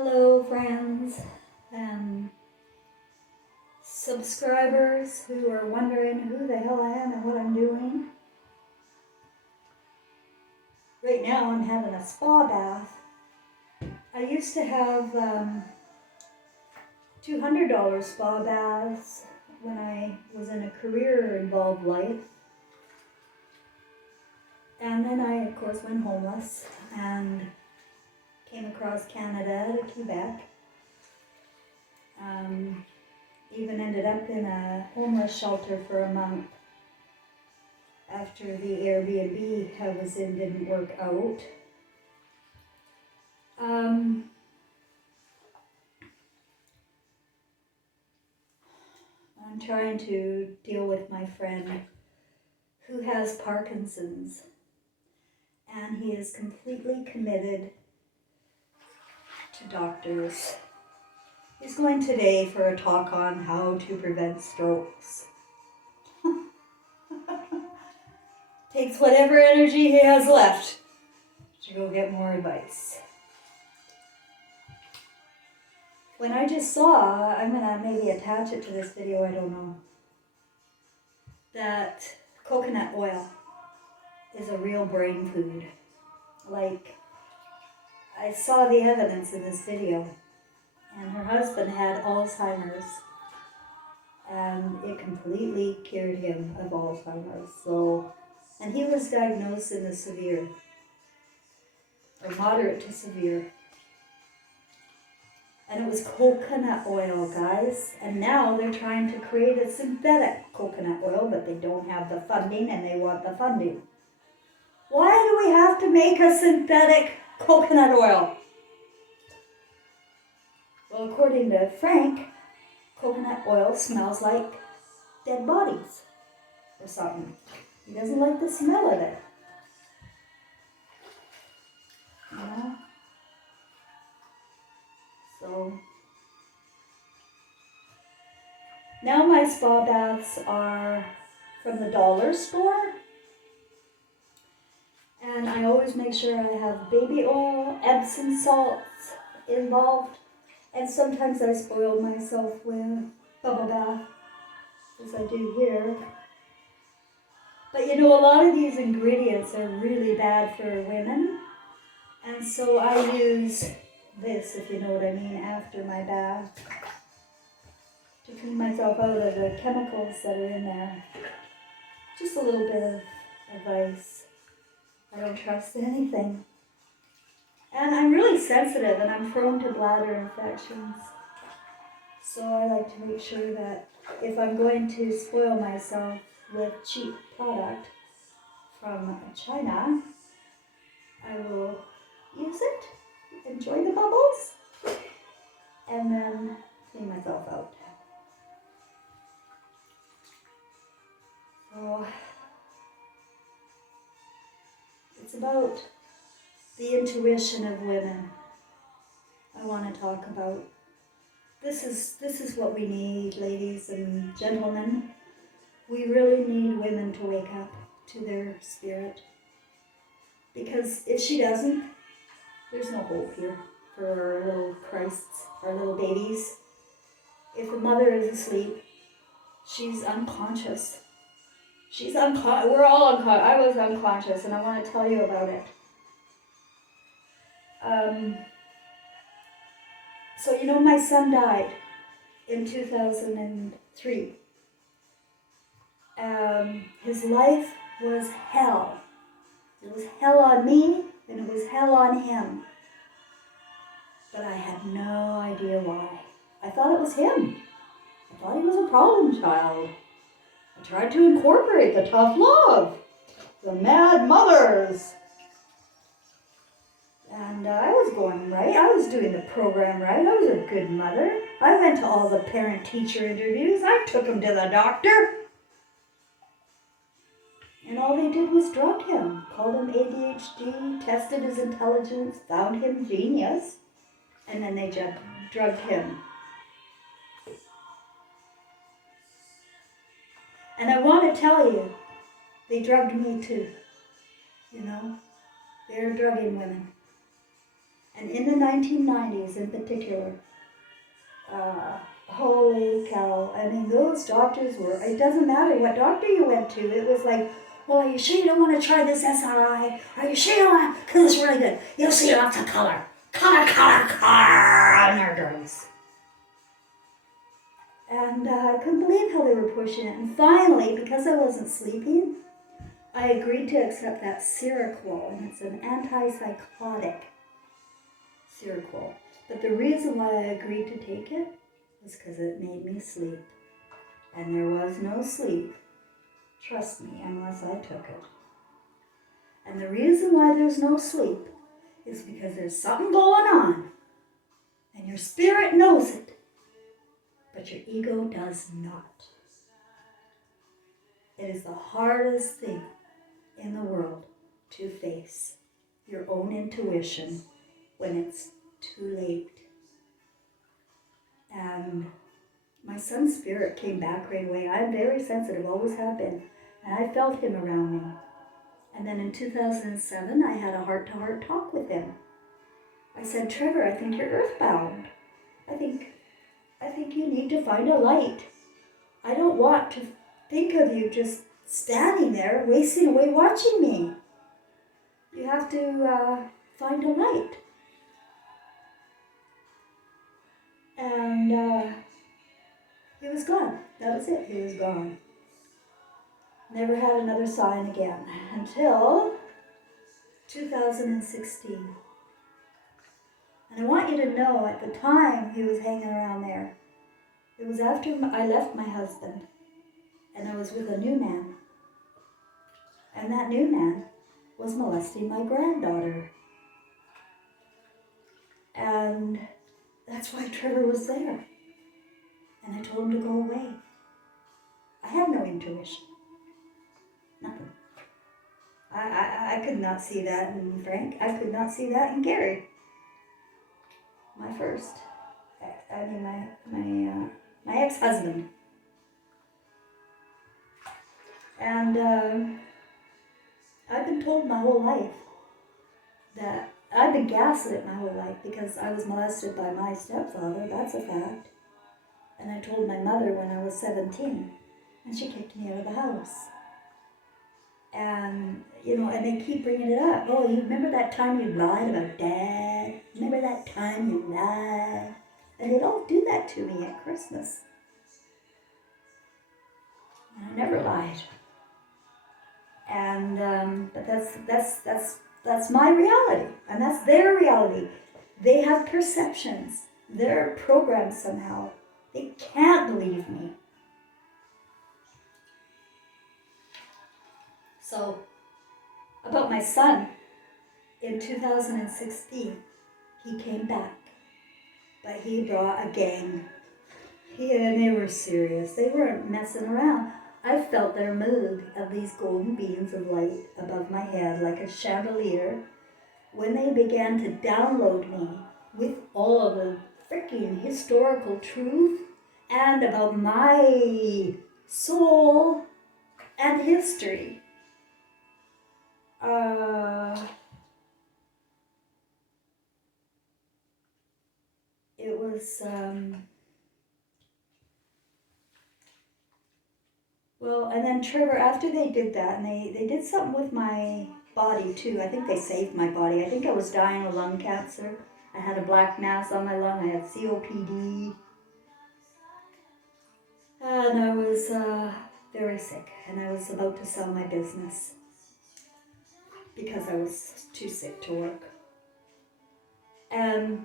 Hello friends and subscribers who are wondering who the hell I am and what I'm doing. Right now I'm having a spa bath. I used to have $200 spa baths when I was in a career-involved life. And then I, of course, went homeless and came across Canada to Quebec. Even ended up in a homeless shelter for a month after the Airbnb I was in didn't work out. I'm trying to deal with my friend who has Parkinson's, and he is completely committed to doctors. He's going today for a talk on how to prevent strokes. Takes whatever energy he has left to go get more advice. When I just saw, I'm gonna maybe attach it to this video, I don't know, that coconut oil is a real brain food. Like, I saw the evidence in this video, and her husband had Alzheimer's, and it completely cured him of Alzheimer's. So, and he was diagnosed in the severe, or moderate to severe. And it was coconut oil, guys. And now they're trying to create a synthetic coconut oil, but they don't have the funding, and they want the funding. Why do we have to make a synthetic coconut oil? Well, according to Frank, coconut oil smells like dead bodies or something. He doesn't like the smell of it. You know? So, now my spa baths are from the dollar store. And I always make sure I have baby oil, Epsom salts involved. And sometimes I spoil myself with bubble bath, as I do here. But you know, a lot of these ingredients are really bad for women. And so I use this, if you know what I mean, after my bath to clean myself out of the chemicals that are in there. Just a little bit of advice. I don't trust anything. And I'm really sensitive, and I'm prone to bladder infections. So I like to make sure that if I'm going to spoil myself with cheap product from China, I will use it, enjoy the bubbles, and then clean myself out. So it's about the intuition of women I want to talk about. This is what we need, ladies and gentlemen. We really need women to wake up to their spirit. Because if she doesn't, there's no hope here for our little Christs, our little babies. If the mother is asleep, she's unconscious. We're all unconscious. I was unconscious, and I want to tell you about it. So, you know, my son died in 2003. His life was hell. It was hell on me, and it was hell on him. But I had no idea why. I thought it was him. I thought he was a problem child. I tried to incorporate the tough love, the mad mothers. And I was going right. I was doing the program right. I was a good mother. I went to all the parent-teacher interviews. I took him to the doctor. And all they did was drug him. Called him ADHD, tested his intelligence, found him genius. And then they drugged him. And I want to tell you, they drugged me too. You know, they're drugging women. And in the 1990s in particular, holy cow. I mean, those doctors were, it doesn't matter what doctor you went to. It was like, well, are you sure you don't want to try this SRI? Are you sure you don't want to? Because it's really good. You'll see lots of color. Color on our drugs. And I couldn't believe how they were pushing it. And finally, because I wasn't sleeping, I agreed to accept that Seroquel, and it's an antipsychotic Seroquel. But the reason why I agreed to take it was because it made me sleep. And there was no sleep, trust me, unless I took it. And the reason why there's no sleep is because there's something going on. And your spirit knows it, but your ego does not. It is the hardest thing in the world to face your own intuition when it's too late. And my son's spirit came back right away. I'm very sensitive, always have been. And I felt him around me. And then in 2007, I had a heart-to-heart talk with him. I said, Trevor, I think you're earthbound. I think you need to find a light. I don't want to think of you just standing there, wasting away watching me. You have to find a light. And he was gone. That was it. He was gone. Never had another sign again until 2016. And I want you to know, at the time he was hanging around there, it was after I left my husband and I was with a new man. And that new man was molesting my granddaughter. And that's why Trevor was there. And I told him to go away. I had no intuition. Nothing. I could not see that in Frank. I could not see that in Gary. My first. My ex-husband. And I've been told my whole life that I've been gaslit my whole life because I was molested by my stepfather. That's a fact. And I told my mother when I was 17, and she kicked me out of the house. And, and they keep bringing it up. Oh, you remember that time you lied about Dad? Remember that time you lied? And they don't do that to me at Christmas. And I never lied. And but that's my reality, and that's their reality. They have perceptions. They're programmed somehow. They can't believe me. So, about my son, in 2016, he came back, but he brought a gang. And they were serious. They weren't messing around. I felt their mood of these golden beams of light above my head like a chandelier when they began to download me with all of the freaking historical truth and about my soul and history. It was, well, and then Trevor, after they did that, and they did something with my body too. I think they saved my body. I think I was dying of lung cancer. I had a black mass on my lung. I had COPD. And I was very sick. And I was about to sell my business because I was too sick to work. And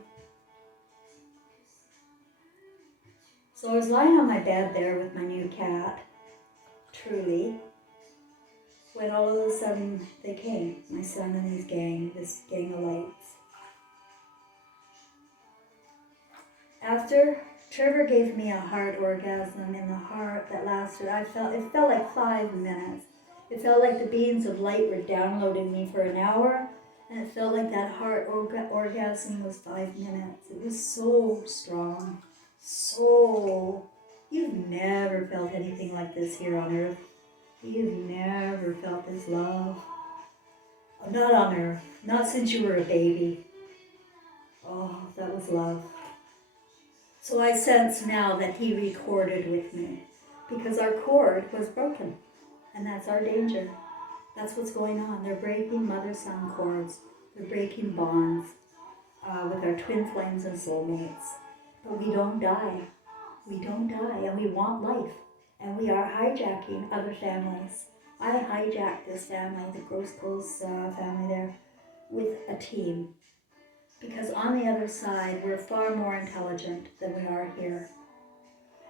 so I was lying on my bed there with my new cat, Truly, when all of a sudden they came, my son and his gang, this gang of lights. After Trevor gave me a heart orgasm in the heart that lasted, it felt like 5 minutes. It felt like the beams of light were downloading me for an hour, and it felt like that heart orgasm was 5 minutes. It was so strong, you've never felt anything like this here on earth. You've never felt this love. Not on earth, not since you were a baby. Oh, that was love. So I sense now that he recorded with me because our cord was broken, and that's our danger. That's what's going on. They're breaking mother-son cords. They're breaking bonds with our twin flames and soulmates. But we don't die. We don't die, and we want life. And we are hijacking other families. I hijacked this family, the Groskos family there, with a team. Because on the other side, we're far more intelligent than we are here.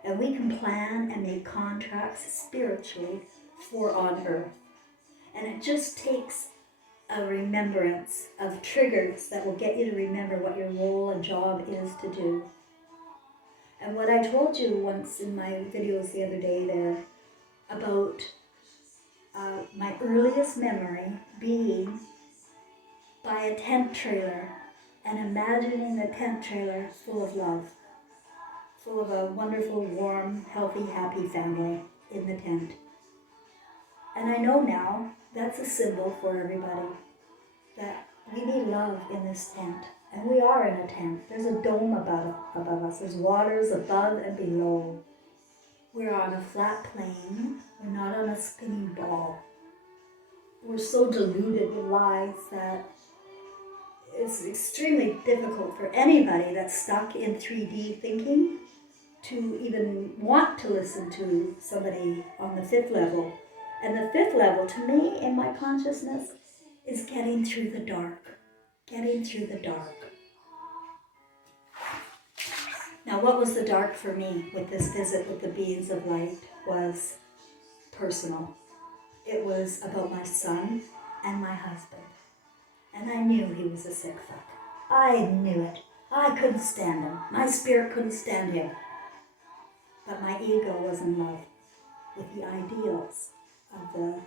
And we can plan and make contracts spiritually for on earth. And it just takes a remembrance of triggers that will get you to remember what your role and job is to do. And what I told you once in my videos the other day there about my earliest memory being by a tent trailer and imagining the tent trailer full of love, full of a wonderful, warm, healthy, happy family in the tent. And I know now that's a symbol for everybody, that we need love in this tent. And we are in a tent. There's a dome above us. There's waters above and below. We're on a flat plane. We're not on a spinning ball. We're so deluded with lies that it's extremely difficult for anybody that's stuck in 3D thinking to even want to listen to somebody on the fifth level. And the fifth level, to me, in my consciousness, is getting through the dark. Getting through the dark. Now, what was the dark for me with this visit with the beings of light was personal. It was about my son and my husband. And I knew he was a sick fuck. I knew it. I couldn't stand him. My spirit couldn't stand him. But my ego was in love with the ideals of the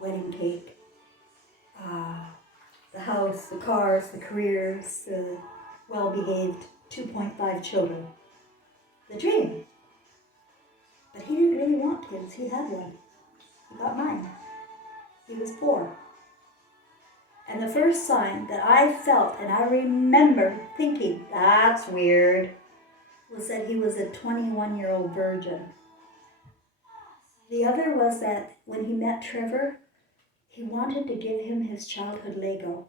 wedding cake, the house, the cars, the careers, the well-behaved 2.5 children. The dream. But he didn't really want kids. He had one. He got mine. He was 4. And the first sign that I felt, and I remember thinking, that's weird, was that he was a 21-year-old virgin. The other was that when he met Trevor, he wanted to give him his childhood Lego.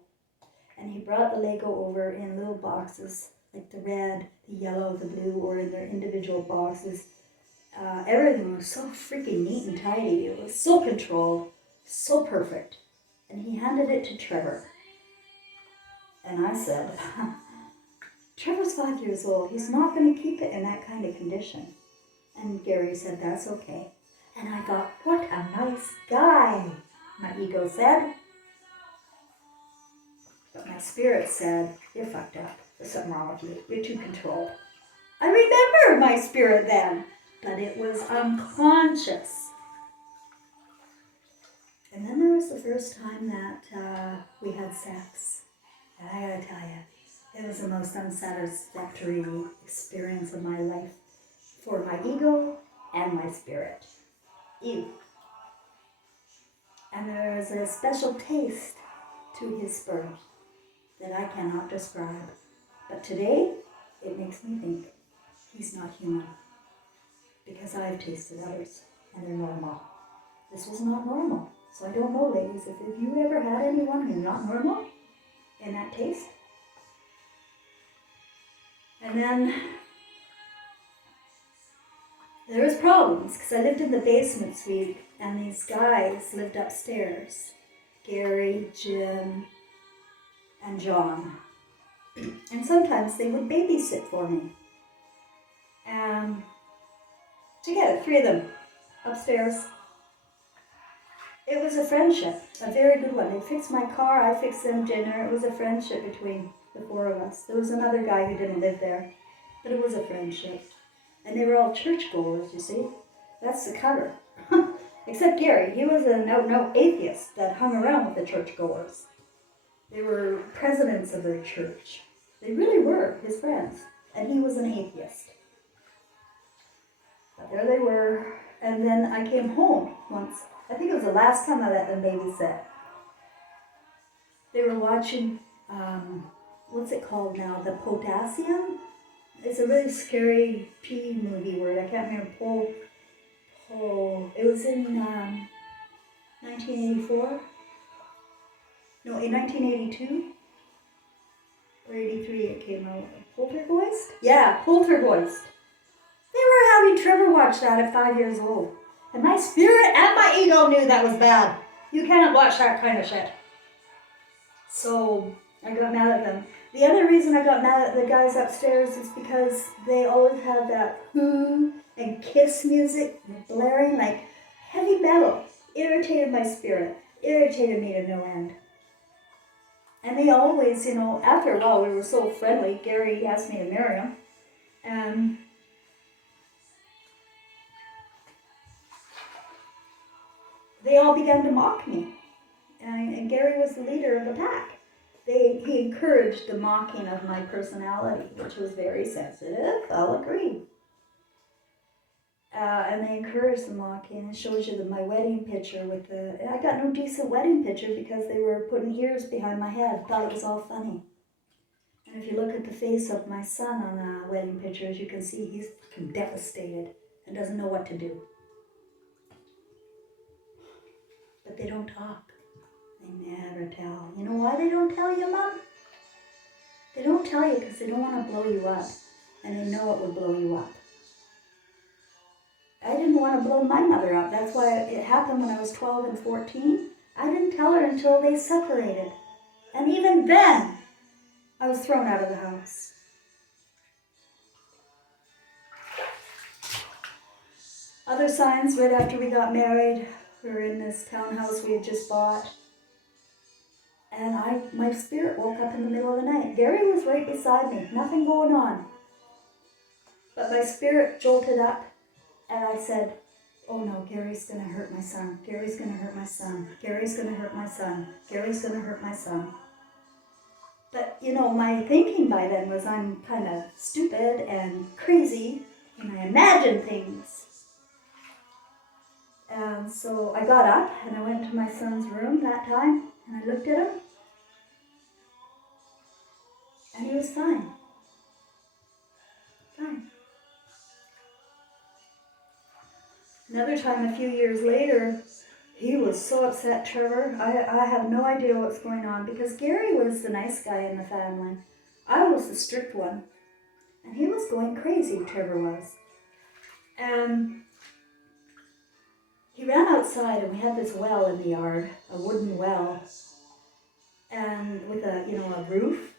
And he brought the Lego over in little boxes, like the red, the yellow, the blue, or in their individual boxes. Everything was so freaking neat and tidy. It was so controlled, so perfect. And he handed it to Trevor. And I said, Trevor's 5 years old. He's not going to keep it in that kind of condition. And Gary said, that's okay. And I thought, what a nice guy, my ego said. But my spirit said, you're fucked up. There's something wrong with you. You're too controlled. I remember my spirit then, but it was unconscious. And then there was the first time that we had sex. And I gotta tell you, it was the most unsatisfactory experience of my life for my ego and my spirit. Ew. And there was a special taste to his sperm that I cannot describe. But today, it makes me think he's not human. Because I've tasted others, and they're normal. This was not normal. So I don't know, ladies, if you ever had anyone who's not normal in that taste. And then there was problems, because I lived in the basement suite, and these guys lived upstairs. Gary, Jim, and John. And sometimes they would babysit for me. And together, 3 of them, upstairs. It was a friendship, a very good one. They fixed my car, I fixed them dinner. It was a friendship between the 4 of us. There was another guy who didn't live there, but it was a friendship. And they were all churchgoers, you see. That's the cover. Except Gary, he was a no atheist that hung around with the churchgoers. They were presidents of their church. They really were his friends, and he was an atheist. But there they were, and then I came home once. I think it was the last time I let them babysit. They were watching, what's it called now? The Potassium? It's a really scary P movie word. I can't remember. It was in 1984? No, in 1982 or 83 it came out. Poltergeist? Yeah, Poltergeist. They were having Trevor watch that at 5 years old. And my spirit and my ego knew that was bad. You cannot watch that kind of shit. So I got mad at them. The other reason I got mad at the guys upstairs is because they always had that Who and Kiss music blaring like heavy metal. Irritated my spirit. Irritated me to no end. And they always, after a while we were so friendly. Gary asked me to marry him. And they all began to mock me. And Gary was the leader of the pack. He encouraged the mocking of my personality, which was very sensitive, I'll agree. And they encouraged the mocking. It shows you my wedding picture with I got no decent wedding picture because they were putting ears behind my head. Thought it was all funny. And if you look at the face of my son on the wedding pictures, you can see he's devastated and doesn't know what to do. But they don't talk. They never tell. You know why they don't tell you, Mom? They don't tell you because they don't want to blow you up. And they know it would blow you up. I didn't want to blow my mother up. That's why it happened when I was 12 and 14. I didn't tell her until they separated. And even then, I was thrown out of the house. Other signs, right after we got married, we were in this townhouse we had just bought. And my spirit woke up in the middle of the night. Gary was right beside me, nothing going on. But my spirit jolted up, and I said, oh no, Gary's going to hurt my son. Gary's going to hurt my son. Gary's going to hurt my son. Gary's going to hurt my son. But, my thinking by then was I'm kind of stupid and crazy, and I imagine things. And so I got up, and I went to my son's room that time, and I looked at him, and he was fine. Fine. Another time, a few years later, he was so upset, Trevor. I have no idea what's going on because Gary was the nice guy in the family. I was the strict one. And he was going crazy, Trevor was. And he ran outside and we had this well in the yard, a wooden well, and with a roof.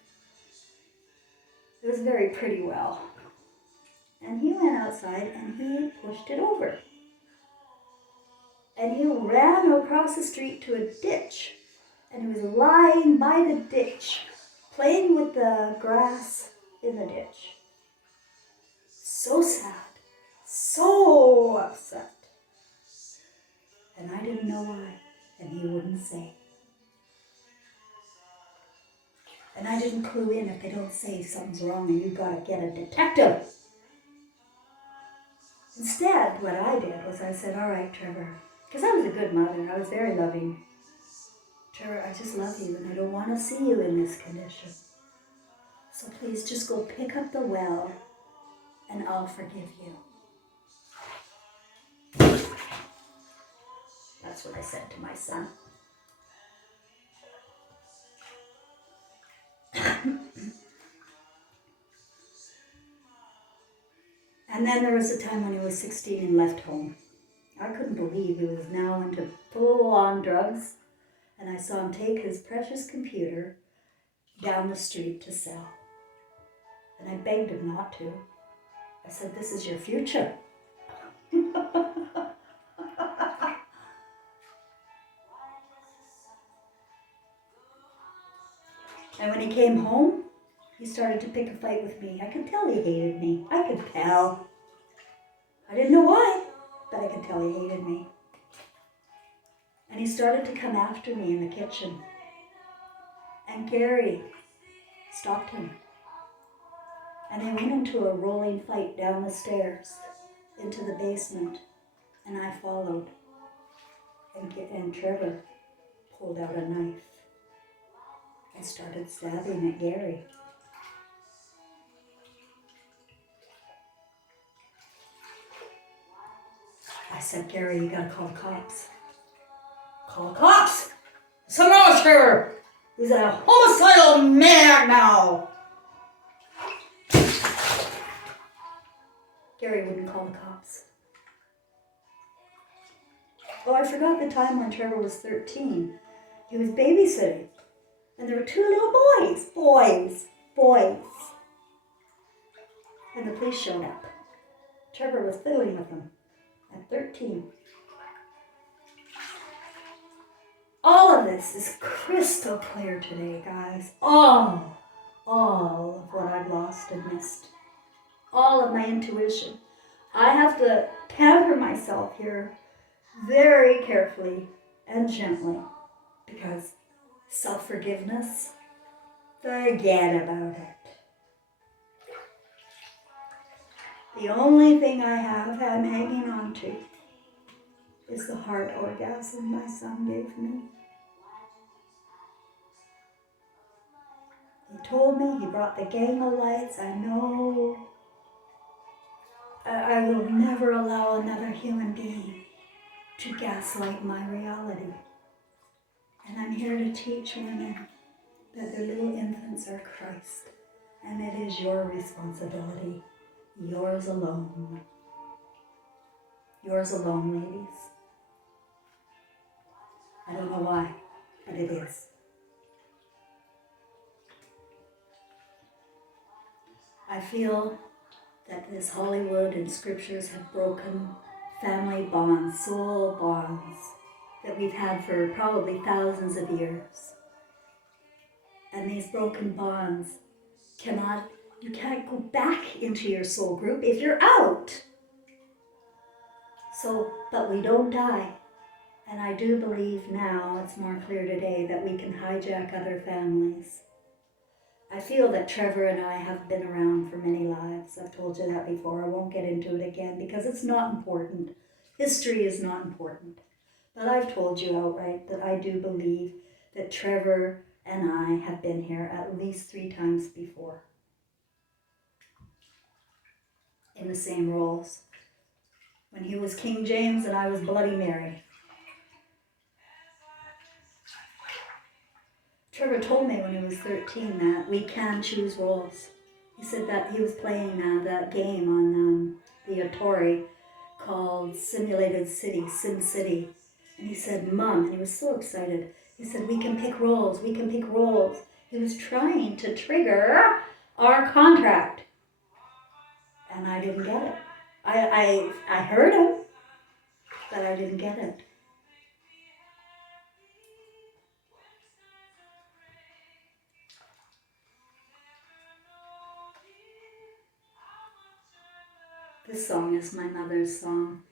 It was a very pretty well. And he went outside and he pushed it over. And he ran across the street to a ditch. And he was lying by the ditch, playing with the grass in the ditch. So sad, so upset. And I didn't know why, and he wouldn't say. And I didn't clue in if they don't say something's wrong and you've got to get a detective. Instead, what I did was I said, all right, Trevor, because I was a good mother. I was very loving. Trevor, I just love you and I don't want to see you in this condition. So please just go pick up the well and I'll forgive you. That's what I said to my son. And then there was a time when he was 16 and left home. I couldn't believe he was now into full-on drugs. And I saw him take his precious computer down the street to sell. And I begged him not to. I said, this is your future. And when he came home, he started to pick a fight with me. I could tell he hated me. I could tell. I didn't know why, but I could tell he hated me. And he started to come after me in the kitchen. And Gary stopped him. And they went into a rolling fight down the stairs into the basement. And I followed. And Trevor pulled out a knife and started stabbing at Gary. said, Gary, you gotta call the cops. Call the cops! Some wrong, Trevor! He's a homicidal maniac now! Gary wouldn't call the cops. Oh, I forgot the time when Trevor was 13. He was babysitting. And there were 2 little boys. And the police showed up. Trevor was fiddling with them at 13. All of this is crystal clear today, guys. All of what I've lost and missed. All of my intuition. I have to pamper myself here very carefully and gently because self-forgiveness, forget about it. The only thing I'm hanging on to is the heart orgasm my son gave me. He told me, he brought the gang of lights. I know I will never allow another human being to gaslight my reality. And I'm here to teach women that their little infants are Christ. And it is your responsibility. Yours alone. Yours alone, ladies. I don't know why, but it is. I feel that this Hollywood and scriptures have broken family bonds, soul bonds that we've had for probably thousands of years. And these broken bonds you can't go back into your soul group if you're out. But we don't die. And I do believe now, it's more clear today, that we can hijack other families. I feel that Trevor and I have been around for many lives. I've told you that before. I won't get into it again because it's not important. History is not important. But I've told you outright that I do believe that Trevor and I have been here at least 3 times before. In the same roles. When he was King James and I was Bloody Mary. Trevor told me when he was 13 that we can choose roles. He said that he was playing that game on the Atari called Simulated City, Sim City. And he said, Mom, and he was so excited. He said, we can pick roles, we can pick roles. He was trying to trigger our contract. And I didn't get it. I heard him, but I didn't get it. This song is my mother's song.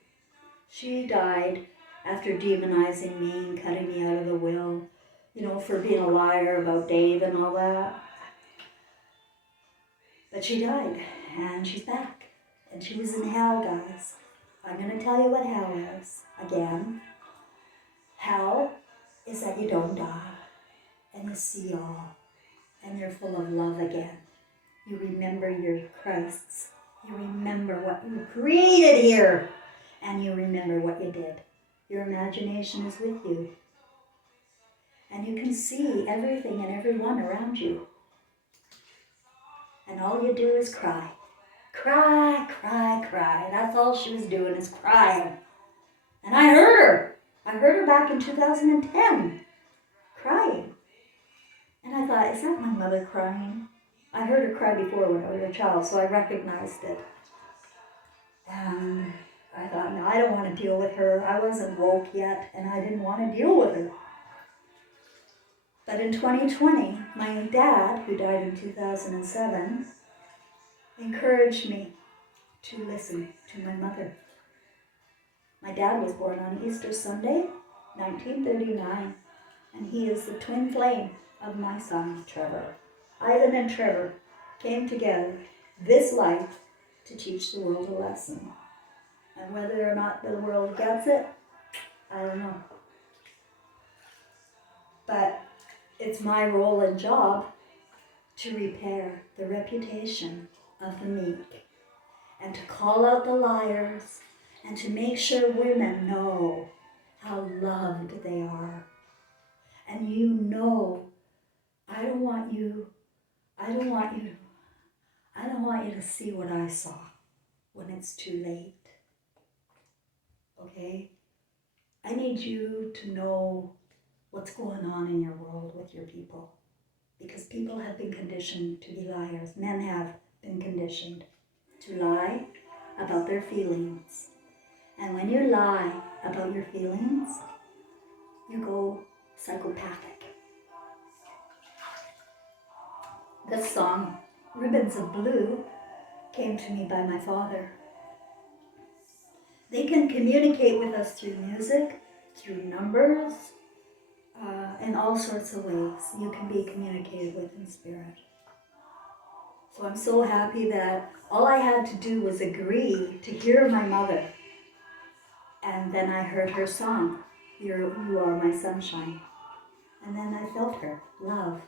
She died after demonizing me and cutting me out of the will, for being a liar about Dave and all that. But she died, and she's back. And she was in hell, guys. I'm going to tell you what hell is, again. Hell is that you don't die, and you see all, and you're full of love again. You remember your Christs. You remember what you created here, and you remember what you did. Your imagination is with you, and you can see everything and everyone around you. And all you do is cry. Cry, cry, cry. That's all she was doing is crying. And I heard her. I heard her back in 2010, crying. And I thought, is that my mother crying? I heard her cry before when I was a child, so I recognized it. And I thought, no, I don't want to deal with her. I wasn't woke yet, and I didn't want to deal with her. But in 2020, my dad, who died in 2007, encouraged me to listen to my mother. My dad was born on Easter Sunday, 1939, and he is the twin flame of my son, Trevor. Ivan and Trevor came together this life to teach the world a lesson. And whether or not the world gets it, I don't know. But it's my role and job to repair the reputation of the meek and to call out the liars and to make sure women know how loved they are. And you know, I don't want you to see what I saw when it's too late. Okay? I need you to know what's going on in your world with your people. Because people have been conditioned to be liars. Men have been conditioned to lie about their feelings. And when you lie about your feelings, you go psychopathic. This song, Ribbons of Blue, came to me by my father. They can communicate with us through music, through numbers, in all sorts of ways. You can be communicated with in spirit. So I'm so happy that all I had to do was agree to hear my mother. And then I heard her song, You Are My Sunshine. And then I felt her love.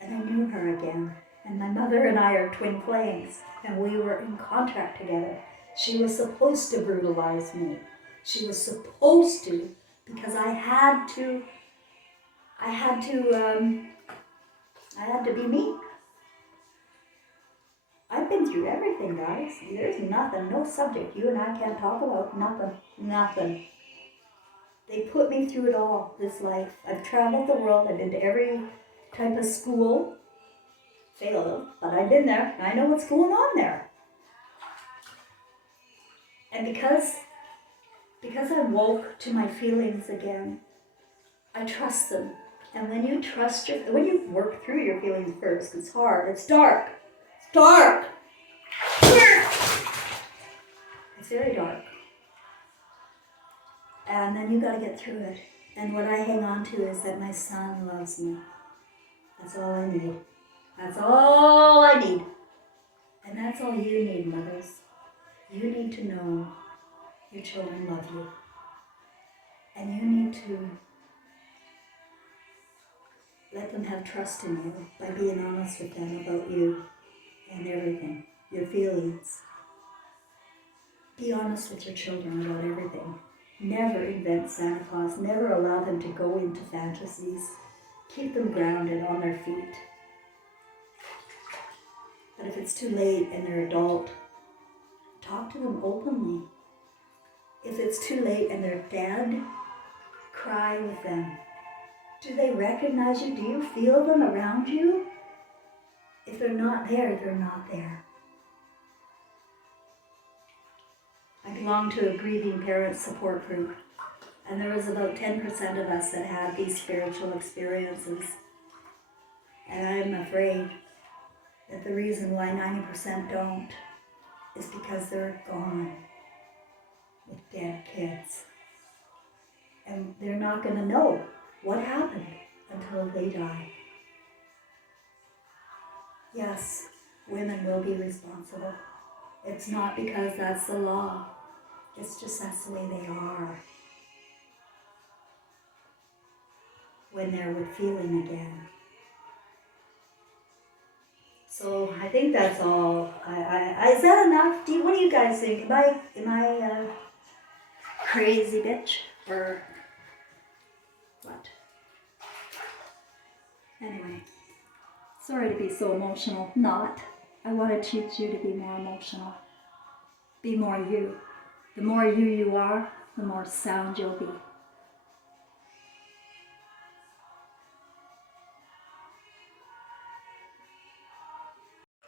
And I knew her again. And my mother and I are twin flames, and we were in contract together. She was supposed to brutalize me. She was supposed to, because I had to be me. I've been through everything, guys. There's nothing, no subject you and I can't talk about. Nothing. They put me through it all, this life. I've traveled the world. I've been to every type of school. Failed, but I've been there. I know what's going on there. And because I woke to my feelings again, I trust them. And when you when you work through your feelings first, it's hard. It's dark. It's dark. It's very dark. And then you got to get through it. And what I hang on to is that my son loves me. That's all I need. That's all I need. And that's all you need, mothers. You need to know your children love you. And you need to let them have trust in you by being honest with them about you and everything, your feelings. Be honest with your children about everything. Never invent Santa Claus. Never allow them to go into fantasies. Keep them grounded on their feet. But if it's too late and they're adult, talk to them openly. If it's too late and they're dead, cry with them. Do they recognize you? Do you feel them around you? If they're not there, they're not there. I belong to a grieving parents support group, and there was about 10% of us that had these spiritual experiences. And I'm afraid that the reason why 90% don't is because they're gone with dead kids. And they're not going to know what happened until they die. Yes, women will be responsible. It's not because that's the law. It's just that's the way they are. When they're with feeling again. So I think that's all. Is that enough? What do you guys think? Am I a crazy bitch or what? Anyway, sorry to be so emotional. Not. I want to teach you to be more emotional. Be more you. The more you are, the more sound you'll be.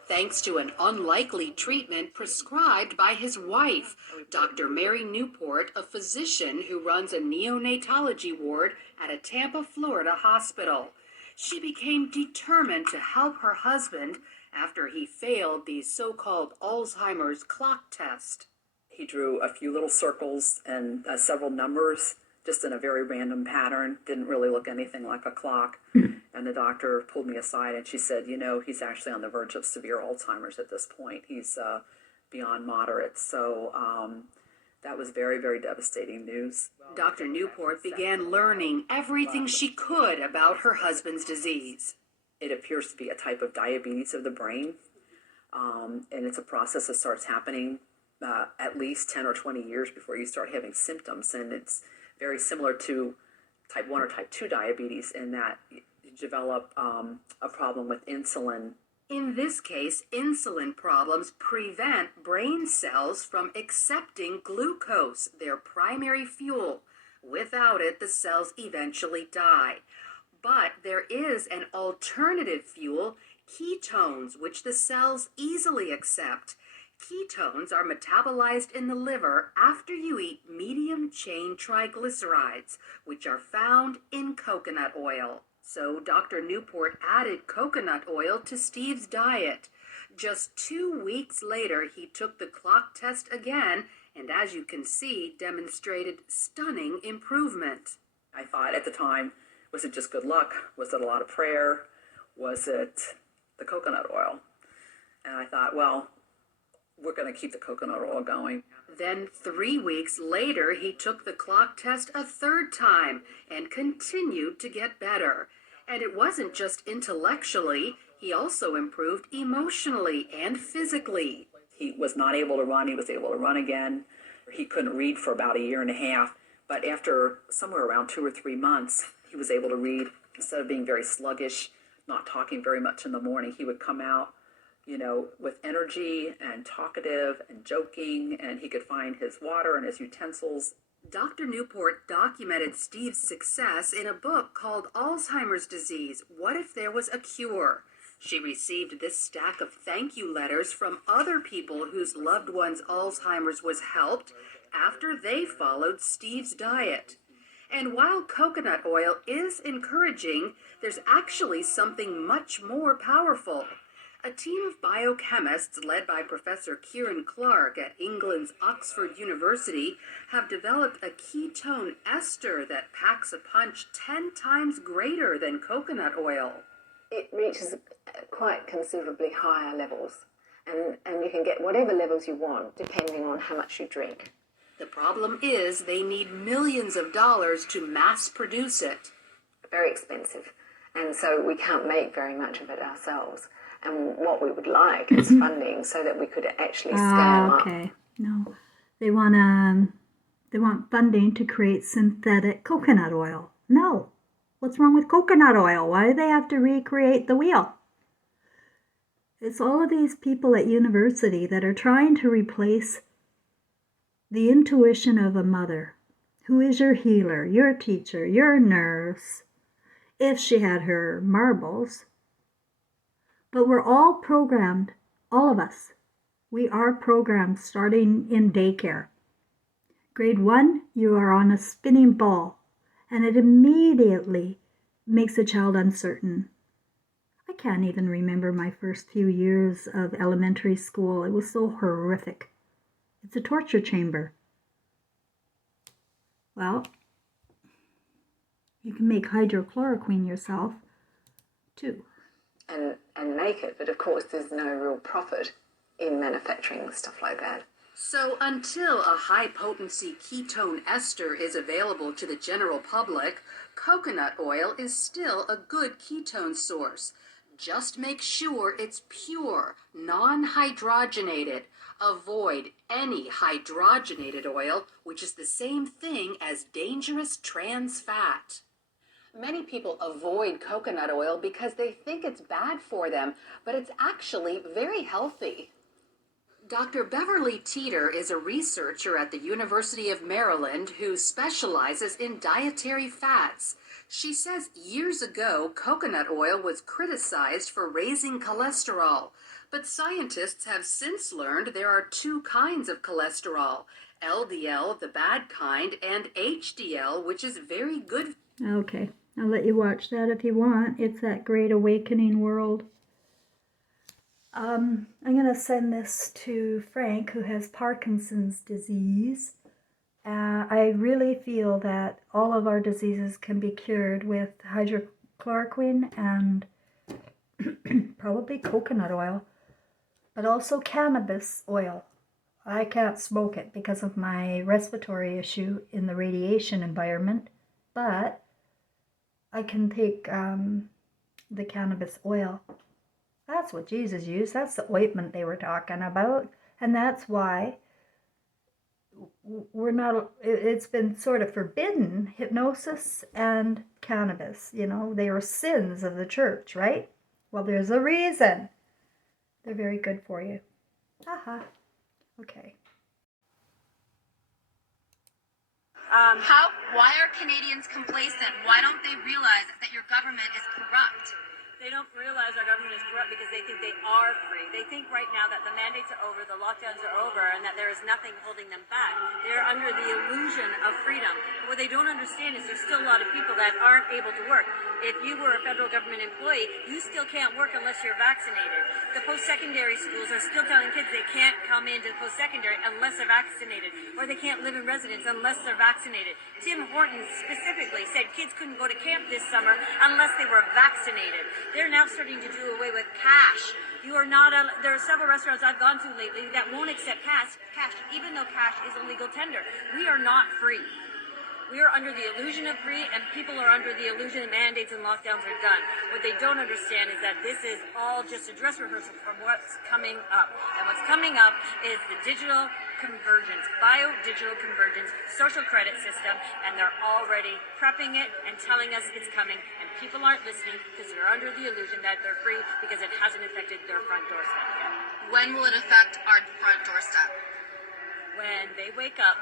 Thanks to an unlikely treatment prescribed by his wife, Dr. Mary Newport, a physician who runs a neonatology ward at a Tampa, Florida hospital. She became determined to help her husband after he failed the so-called Alzheimer's clock test. He drew a few little circles and several numbers, just in a very random pattern. Didn't really look anything like a clock. And the doctor pulled me aside and she said, he's actually on the verge of severe Alzheimer's at this point. He's beyond moderate. So that was very, very devastating news. Dr. Newport began learning everything she could about her husband's disease. It appears to be a type of diabetes of the brain. And it's a process that starts happening at least 10 or 20 years before you start having symptoms. And it's very similar to type 1 or type 2 diabetes in that you develop a problem with insulin. In this case, insulin problems prevent brain cells from accepting glucose, their primary fuel. Without it, the cells eventually die. But there is an alternative fuel, ketones, which the cells easily accept. Ketones are metabolized in the liver after you eat medium-chain triglycerides, which are found in coconut oil. So Dr. Newport added coconut oil to Steve's diet. Just 2 weeks later, he took the clock test again, and as you can see, demonstrated stunning improvement. I thought at the time, was it just good luck? Was it a lot of prayer? Was it the coconut oil? And I thought, well, we're going to keep the coconut oil going. Then 3 weeks later, he took the clock test a third time and continued to get better. And it wasn't just intellectually, he also improved emotionally and physically. He was not able to run. He was able to run again. He couldn't read for about 1.5 years. But after somewhere around 2 or 3 months, he was able to read. Instead of being very sluggish, not talking very much in the morning, he would come out, with energy and talkative and joking, and he could find his water and his utensils. Dr. Newport documented Steve's success in a book called Alzheimer's Disease, What If There Was a Cure? She received this stack of thank you letters from other people whose loved ones' Alzheimer's was helped after they followed Steve's diet. And while coconut oil is encouraging, there's actually something much more powerful. A team of biochemists led by Professor Kieran Clark at England's Oxford University have developed a ketone ester that packs a punch 10 times greater than coconut oil. It reaches quite considerably higher levels, and you can get whatever levels you want depending on how much you drink. The problem is they need millions of dollars to mass produce it. Very expensive, and so we can't make very much of it ourselves. And what we would like is funding so that we could actually scale up. Okay, no, they want funding to create synthetic coconut oil. No, what's wrong with coconut oil? Why do they have to recreate the wheel? It's all of these people at university that are trying to replace the intuition of a mother, who is your healer, your teacher, your nurse, if she had her marbles. But we're all programmed, all of us. We are programmed starting in daycare. Grade 1, you are on a spinning ball, and it immediately makes a child uncertain. I can't even remember my first few years of elementary school. It was so horrific. It's a torture chamber. Well, you can make hydrochloroquine yourself, too. And make it, but of course there's no real profit in manufacturing stuff like that. So until a high-potency ketone ester is available to the general public, coconut oil is still a good ketone source. Just make sure it's pure, non-hydrogenated. Avoid any hydrogenated oil, which is the same thing as dangerous trans fat. Many people avoid coconut oil because they think it's bad for them, but it's actually very healthy. Dr. Beverly Teeter is a researcher at the University of Maryland who specializes in dietary fats. She says years ago, coconut oil was criticized for raising cholesterol, but scientists have since learned there are 2 kinds of cholesterol, LDL, the bad kind, and HDL, which is very good. Okay, I'll let you watch that if you want. It's that Great Awakening World. I'm going to send this to Frank, who has Parkinson's disease. I really feel that all of our diseases can be cured with hydrochloroquine and probably coconut oil, but also cannabis oil. I can't smoke it because of my respiratory issue in the radiation environment, but I can take the cannabis oil. That's what Jesus used. That's the ointment they were talking about. And that's why we're not, it's been sort of forbidden, hypnosis and cannabis, you know, they are sins of the church, right? Well, there's a reason. They're very good for you. Haha. Okay. Why are Canadians complacent? Why don't they realize that your government is corrupt? They don't realize our government is corrupt because they think they are free. They think right now that the mandates are over, the lockdowns are over, and that there is nothing holding them back. They're under the illusion of freedom. What they don't understand is there's still a lot of people that aren't able to work. If you were a federal government employee, you still can't work unless you're vaccinated. The post-secondary schools are still telling kids they can't come into post-secondary unless they're vaccinated, or they can't live in residence unless they're vaccinated. Tim Hortons specifically said kids couldn't go to camp this summer unless they were vaccinated. They're now starting to do away with cash. You are not. There are several restaurants I've gone to lately that won't accept cash, even though cash is a legal tender. We are not free. We are under the illusion of free, and people are under the illusion that mandates and lockdowns are done. What they don't understand is that this is all just a dress rehearsal for what's coming up. And what's coming up is the digital convergence, bio-digital convergence, social credit system, and they're already prepping it and telling us it's coming, and people aren't listening because they're under the illusion that they're free because it hasn't affected their front doorstep yet. When will it affect our front doorstep? When they wake up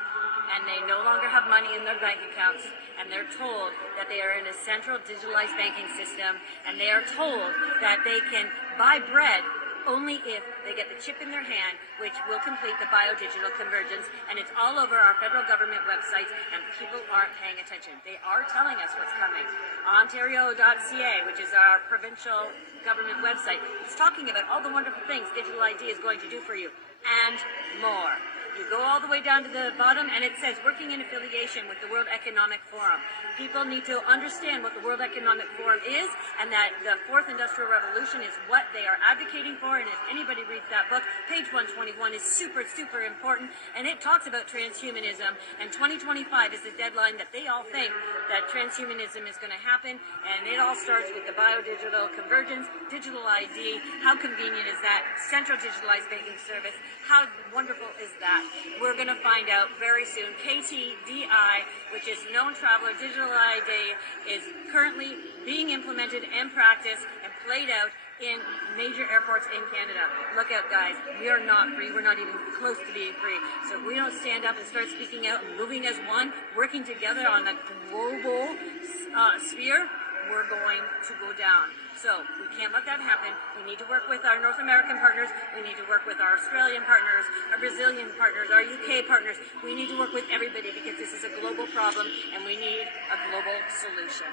and they no longer have money in their bank accounts, and they're told that they are in a central digitalized banking system, and they are told that they can buy bread only if they get the chip in their hand, which will complete the bio-digital convergence, and it's all over our federal government websites, and people aren't paying attention. They are telling us what's coming. Ontario.ca, which is our provincial government website, is talking about all the wonderful things digital ID is going to do for you, and more. You go all the way down to the bottom, and it says working in affiliation with the World Economic Forum. People need to understand what the World Economic Forum is, and that the Fourth Industrial Revolution is what they are advocating for. And if anybody reads that book, page 121 is super, super important, and it talks about transhumanism. And 2025 is the deadline that they all think that transhumanism is going to happen, and it all starts with the bio-digital convergence, digital ID. How convenient is that? Central digitalized banking service. How wonderful is that? We're going to find out very soon. KTDI, which is Known Traveler Digital ID, is currently being implemented and practiced and played out in major airports in Canada. Look out, guys. We are not free. We're not even close to being free. So if we don't stand up and start speaking out and moving as one, working together on a global sphere, we're going to go down. So we can't let that happen. We need to work with our North American partners. We need to work with our Australian partners, our Brazilian partners, our UK partners. We need to work with everybody because this is a global problem and we need a global solution.